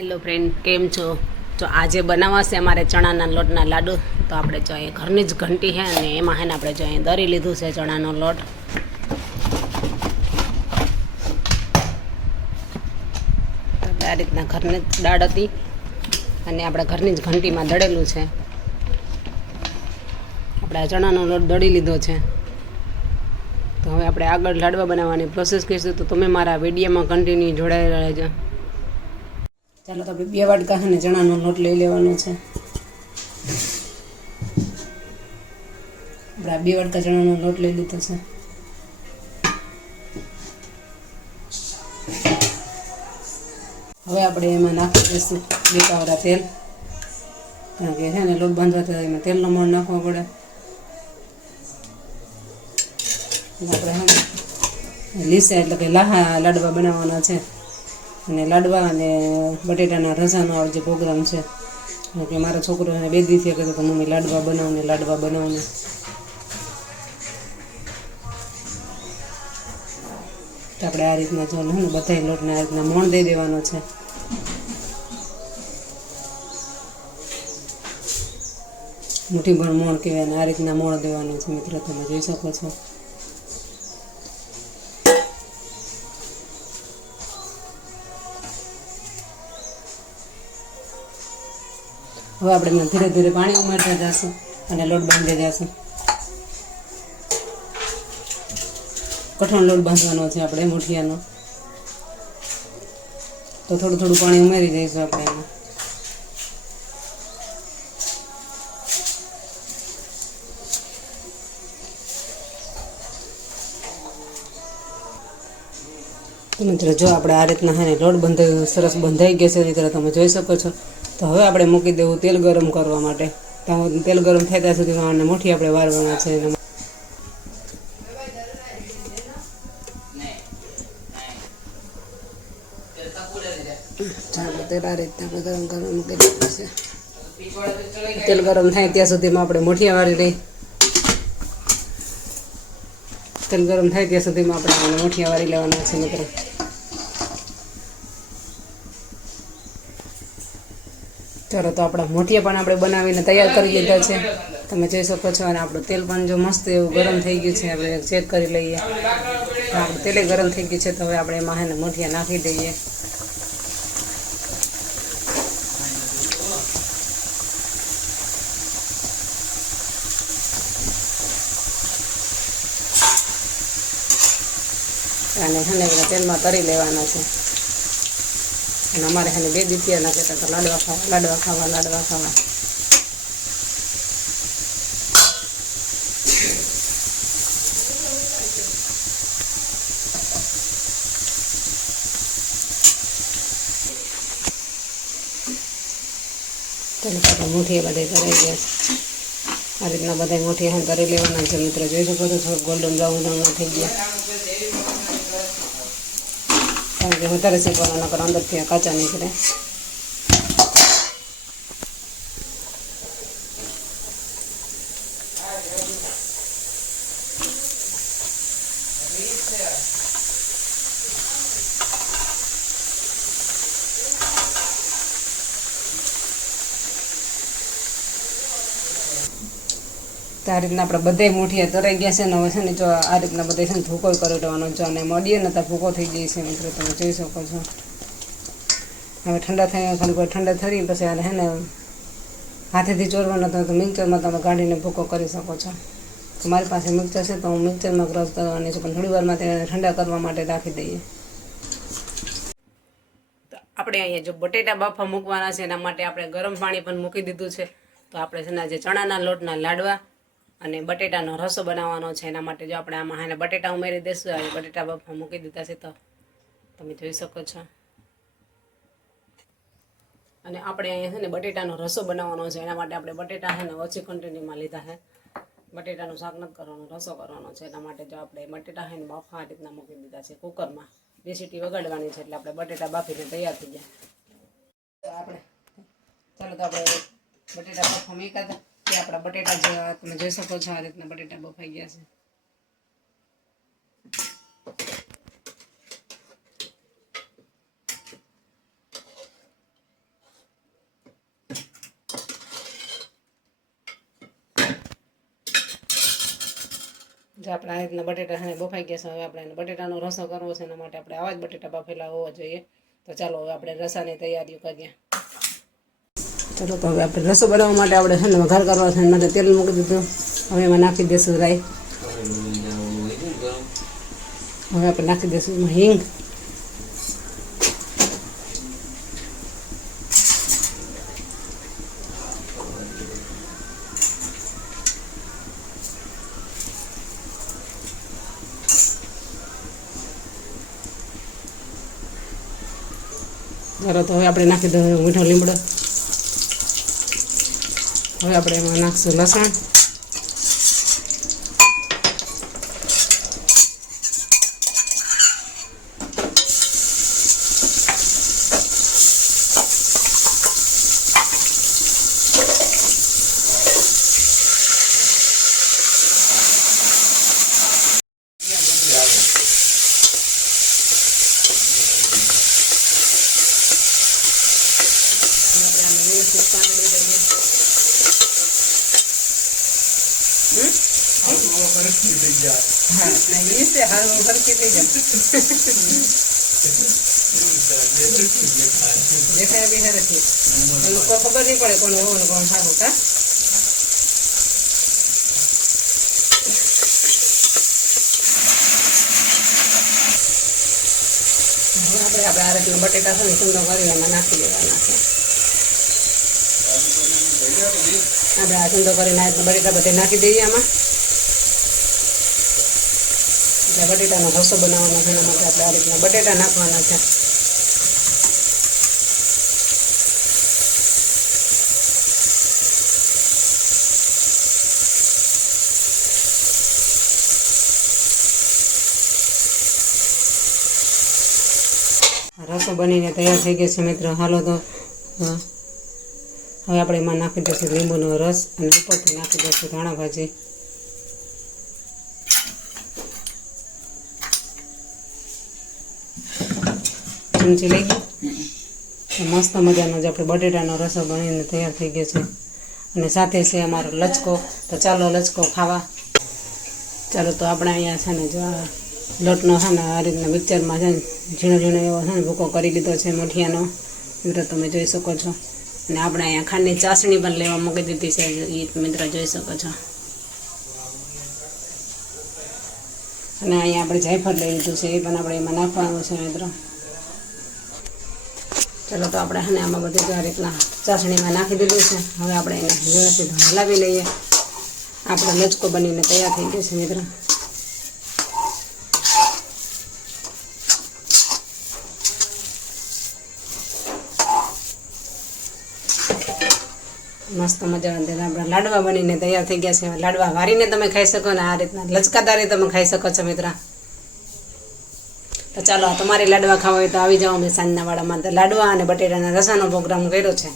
Hello friend કેમ છો? તો આજે બનાવવાશે અમારે ચણાના લોટના લાડુ, તો આપણે જો અહીંયા ઘરની જ ઘંટી છે અને એમાં હે ને આપણે જો અહીંયા દરી લીધું છે ચણાનો લોટ. આ રીતના ઘરની જ દાળ હતી અને આપણે ઘરની જ ઘંટીમાં દળેલું છે. આપણે ચણાનો લોટ દળી લીધો છે. તો હવે આપણે આગળ લાડવા બનાવવાની પ્રોસેસ કહીશું તો તમે મારા વિડીયોમાં કન્ટિન્યુ જોડાયેલા રહેજો. ચાલો તો આપણે બે વાટકા છે ને ચણાનો લોટ લઈ લેવાનો છે. આપણે આ બે વાટકા ચણાનો લોટ લઈ લીધો છે. હવે આપણે એમાં નાખી દઈશું બે પાવડા તેલ. કારણ કે છે ને લોટ બાંધવા થતા એમાં તેલનો મણ નાખવો પડે. આપણે છે ને લીસા એટલે કે લાહા લાડવા બનાવવાના છે. અને લાડવા અને બટેટાના રસાનો જે પ્રોગ્રામ છે. કે મારા છોકરોને બે દિવસે કહેતો કે મમ્મી, લાડવા બનાવને લાડવા બનાવને તો આપણે આ રીતના જો ને બધા લોટને આ રીતના મોણ દઈ દેવાનો છે. મુઠ્ઠી ભર મોણ કહેવાય આ રીતના મોણ દેવાનું છે મિત્રો, તમે જોઈ શકો છો. હવે આપણે એમાં ધીરે ધીરે પાણી ઉમેરતા જશું અને લોટ બાંધી જશું કઠણ લોટ બાંધવાનો છે આપણે, મુઠિયાનો. તો થોડું થોડું પાણી ઉમેરી દઈશું આપણે એમાં. મિત્રો, જો આપણે આ રીતના હે લોટ બંધાઈ સરસ બંધાઈ ગયો છે તમે જોઈ શકો છો. તો હવે આપણે મૂકી દેવું તેલ ગરમ કરવા માટે. તેલ ગરમ થાય ત્યાં સુધી આને મોઠી આપણે વારવાના છે. તેલ આ રીતના આપણે ગરમ કરવા મૂકી છે. તેલ ગરમ થાય ત્યાં સુધીમાં આપણે મોઠિયા વાળી રહી તેલ ગરમ થાય ત્યાં સુધીમાં આપણે મુઠિયા વાળી લેવાના છે, મિત્રો. ચાલો તો આપણા મોટિયા પણ આપણે બનાવીને તૈયાર કરી દીધા છે. તમે જોઈ શકો છો અને આપણું તેલ પણ જો મસ્ત એવું ગરમ થઈ ગયું છે, આપણે ચેક કરી લઈએ. આપણું તેલે ગરમ થઈ ગયું છે, તો હવે આપણે એમાં હેને મોઠિયા નાખી દઈએ. અને છે તેલમાં તરી લેવાના છે. અને અમારે ખાલી બે દીતિયાના કહેતા હતા લાડવા ખાવા લાડવા ખાવા લાડવા ખાવા. ચાલો આપણે મુઠીએ બધે તરાઈ ગયા. આ રીતના બધા મુઠીએ હે તરી લેવાના છે. મિત્રો જોઈ શકો છો ગોલ્ડન બ્રાઉન બ્રાઉન થઈ ગયા. કારણ કે વધારે શેકવાના નકર અંદરથી આ કાચા નીકળે આ રીતના આપણે બધે મૂઠીએ તરાઈ ગયા છે ને હવે છે ને જો આ રીતના બધે છે ને ભૂકો કરી લેવાનો છે અને મળીએ ને તો ભૂકો થઈ જાય છે મિત્રો, તમે જોઈ શકો છો. હવે ઠંડા ખાલી કોઈ ઠંડા થઈ પછી આને હે ને હાથેથી ચોરવાનો તો મિક્સરમાં તમે કાઢીને ભૂકો કરી શકો છો. મારી પાસે મિક્સર છે તો હું મિક્સરમાં ક્રશ કરવાની છું, પણ થોડી વારમાં તેને ઠંડા કરવા માટે રાખી દઈએ. તો આપણે અહીંયા જો બટેટા બાફા મૂકવાના છે, એના માટે આપણે ગરમ પાણી પણ મૂકી દીધું છે. તો આપણે છે ને જે ચણાના લોટના લાડવા અને બટેટાનો રસો બનાવવાનો છે. એના માટે જો આપણે આમાં એને બટેટા ઉમેરી દઈશું અને બટેટા બફા મૂકી દીધા છે તો તમે જોઈ શકો છો. અને આપણે અહીંયા છે ને બટેટાનો રસો બનાવવાનો છે. એના માટે આપણે બટેટા છે ને ઓછી ક્વોન્ટિટીમાં લીધા છે. બટેટાનું શાક નથી કરવાનું, રસો કરવાનો છે. એના માટે જો આપણે બટેટા છે ને બાફા આ રીતના મૂકી દીધા છે કુકરમાં. બે સીટી વગાડવાની છે એટલે આપણે બટેટા બાફીને તૈયાર થઈ જાય આપણે ચાલો તો આપણે બટેટા બાફા મૂક્યા હતા. છે આપણા બટેટા જેવા તમે જોઈ શકો છો આ રીતના બટેટા બફાઈ ગયા છે. જે આપણા આ રીતના બટેટા છે બફાઈ ગયા છે, હવે આપણે એને બટેટાનો રસો કરવો છે, એના માટે આપણે આવા જ બટેટા બફેલા હોવા જોઈએ. તો ચાલો, હવે આપણે રસાની તૈયારીઓ કરીએ. ચલો તો હવે આપણે રસો બનાવવા માટે આપણે છે ને વઘાર કરવા છે માટે તેલ મૂકી દીધું. હવે એમાં નાખી દઈશું રાઈ. હવે આપણે નાખી દઈશું એમાં હિંગ. ચાલો તો હવે આપણે નાખી દઉં મીઠો લીમડો. હવે આપણે એમાં નાખશું લસણ આપણે આને વ્યવસ્થિત સાંતળી દઈએ હા ના, ઈ છે હારું હરખી થઈ જાય દેખાય બી હરખી એનું કોઈ ખબર નહીં પડે કોણ હોવું ને કોણ સારું કા હવે આપણે આપણે આ રીતના બટેટા છે ને સુંદર કરીને એમાં નાખી દેવાના છે આપણે આ સુંદર કરીને આ રીતના બટેટા બધે નાખી દઈએ આમાં એટલે બટેટાનો રસો બનાવવાનો છે, એના માટે આપણે આ રીતના બટેટા નાખવાના છે. રસો બનીને તૈયાર થઈ ગયો છે મિત્રો. હાલો તો હવે આપણે એમાં નાખી દઈશું લીંબુનો રસ અને ઉપરથી નાખી દઈશું ધાણા ભાજી ચમચી લઈ ગઈ. મસ્ત મજાનો જે આપણે બટેટાનો રસો બનીને તૈયાર થઈ ગયો છે. અને સાથે છે અમારો લચકો. તો ચાલો લચકો ખાવા. ચાલો તો આપણે અહીંયા છે ને જો લોટનો છે ને આ રીતના મિક્સરમાં છે ને ઝીણો ઝીણો એવો છે ને ભૂકો કરી લીધો છે મઠિયાનો. મિત્રો તમે જોઈ શકો છો. અને આપણે અહીંયા ખાંડની ચાસણી પણ લેવા મૂકી દીધી છે. એ મિત્રો જોઈ શકો છો. અને અહીંયા આપણે જાયફળ લઈ લીધું છે. એ પણ આપણે એમાં નાખવાનું છે મિત્રો. ચલો તો આપણે હને આમાં બધું આ રીતના ચાસણીમાં નાખી દીધું છે. હવે આપણે એને વ્યવસ્થિત હલાવી લઈએ. આપણો લચકો બનીને તૈયાર થઈ ગયો છે મિત્રો. મસ્ત મજાના તેના આપણા લાડવા બનીને તૈયાર થઈ ગયા છે. લાડવા વારીને તમે ખાઈ શકો ને આ રીતના લચકાદારી તમે ખાઈ શકો છો મિત્ર. ચાલો તમારે લાડવા ખાવા હોય તો આવી જાઓ અમે સાંજના વાળામાં તો લાડવા અને બટેટાના રસાનો પ્રોગ્રામ કર્યો છે.